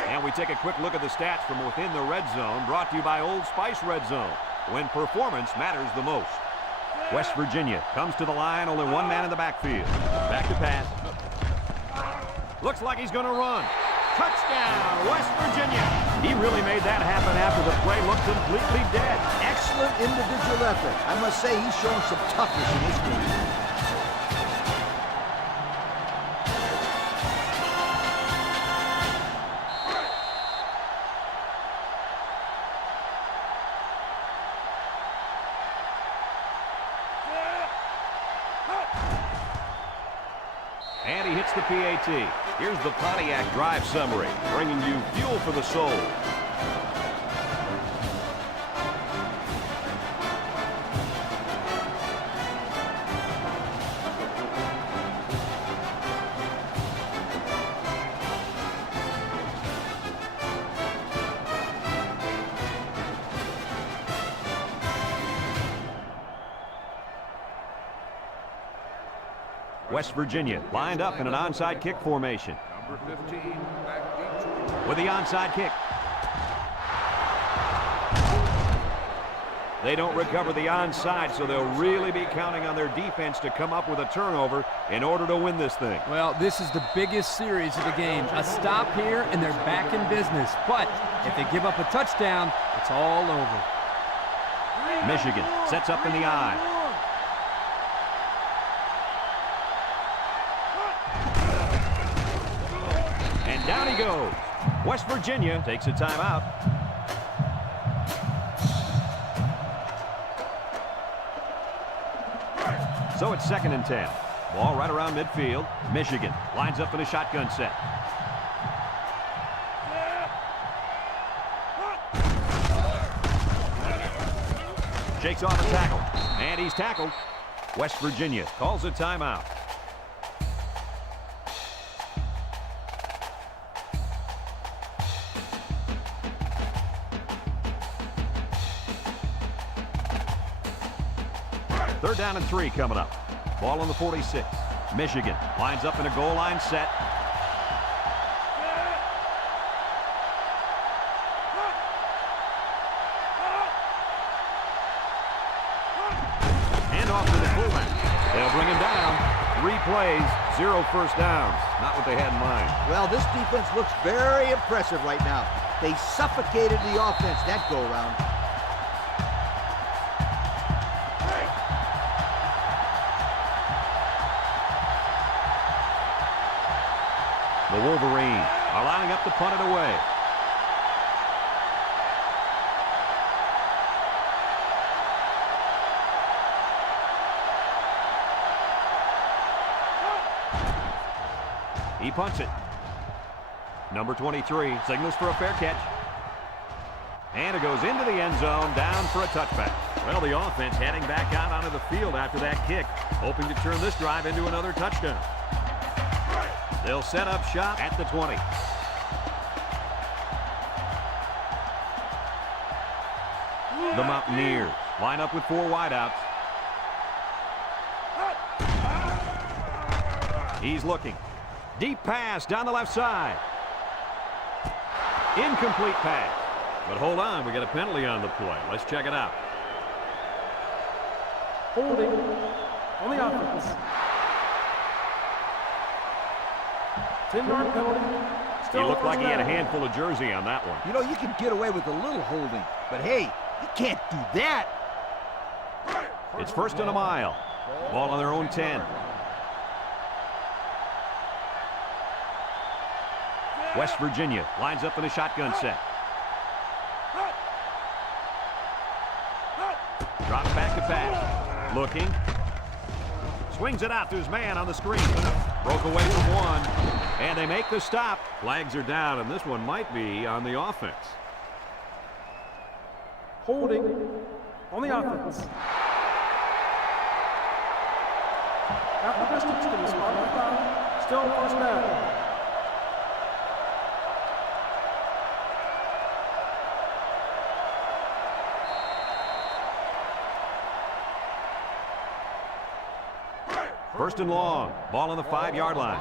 And we take a quick look at the stats from within the red zone, brought to you by Old Spice Red Zone, when performance matters the most. West Virginia comes to the line, only one man in the backfield. Back to pass. Looks like he's going to run. Touchdown, West Virginia. He really made that happen after the play looked completely dead. Excellent individual effort. I must say he's shown some toughness in this game. And he hits the PAT. Here's the Pontiac drive summary, bringing you fuel for the soul. West Virginia lined up in an onside kick formation. Number 15, back deep. With the onside kick. They don't recover the onside, so they'll really be counting on their defense to come up with a turnover in order to win this thing. Well, this is the biggest series of the game. A stop here, and they're back in business. But if they give up a touchdown, it's all over. Michigan sets up in the I. And down he goes. West Virginia takes a timeout. So it's 2nd and 10. Ball right around midfield. Michigan lines up in a shotgun set. Shakes off a tackle. And he's tackled. West Virginia calls a timeout. Third down and 3 coming up. Ball on the 46. Michigan lines up in a goal line set. Hand off to the fullback. They'll bring him down. 3 plays, 0 first downs. Not what they had in mind. Well, this defense looks very impressive right now. They suffocated the offense that go-around. The Wolverines are lining up to punt it away. He punts it. Number 23 signals for a fair catch. And it goes into the end zone, down for a touchback. Well, the offense heading back out onto the field after that kick, hoping to turn this drive into another touchdown. They'll set up shop at the 20. The Mountaineers line up with 4 wideouts. He's looking. Deep pass down the left side. Incomplete pass. But hold on, we got a penalty on the play. Let's check it out. Holding on the offense. 10-yard penalty. He looked like he had a handful of jersey on that one. You know, you can get away with a little holding, but hey, you can't do that. It's 1st and a mile. Ball on their own 10. West Virginia lines up in a shotgun set. Drops back to pass. Looking. Swings it out to his man on the screen. Broke away from one. And they make the stop. Flags are down, and this one might be on the offense. Holding on the offense. At the distance to the spot of foul, Still first down. First and long. Ball on the 5-yard line.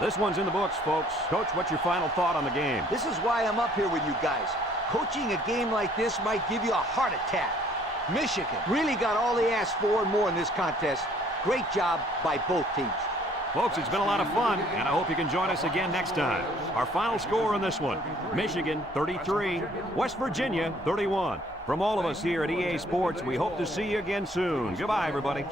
This one's in the books, folks. Coach, what's your final thought on the game? This is why I'm up here with you guys. Coaching a game like this might give you a heart attack. Michigan really got all they asked for and more in this contest. Great job by both teams. Folks, it's been a lot of fun, and I hope you can join us again next time. Our final score on this one, Michigan 33, West Virginia 31. From all of us here at EA Sports, we hope to see you again soon. Goodbye, everybody.